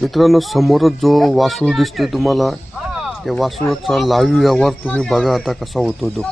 मित्रांनो समोरच जो वासूळ दिसतोय तुम्हाला त्या वासूळचा लाईव्ह व्यवहार तुम्ही बघा आता कसा होतो तो.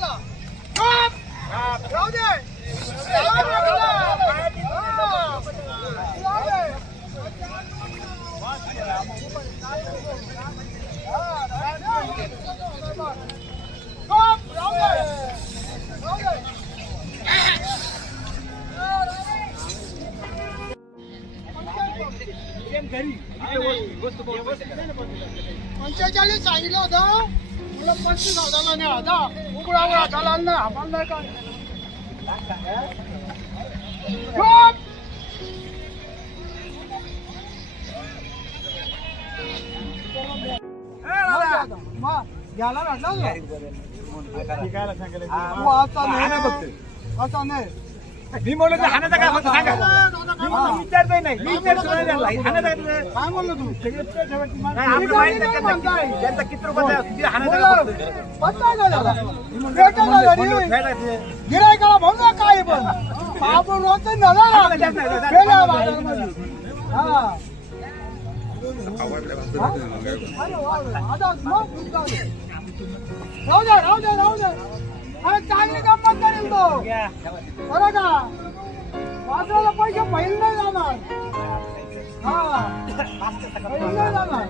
पंचेचाळीस सांगितलं होतं. मला पंचवीस हजारला नाही आता उघडा उघडा झाला ना आम्हाला नाही! मा- घ्यायला लागला आता नाही. आता नाही. मी म्हणलो तर हाणाचा काय? होता सांगा. हा. विचारतोय नाही. मी त्यांचा किती भेटायचं. गिरायकाला ना काय पण. आपण रोज. राहू दे राहू दे राहू दे. अरे चांगली गंमत करेल तो. बरं का? वाजवायला पैसे पहिल नाही जाणार हा पहिल नाही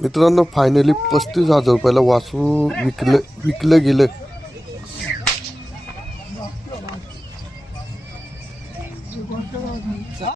मित्रांनो फायनली पस्तीस हजार रुपयाला वासरू विकलं विकलं गेलं.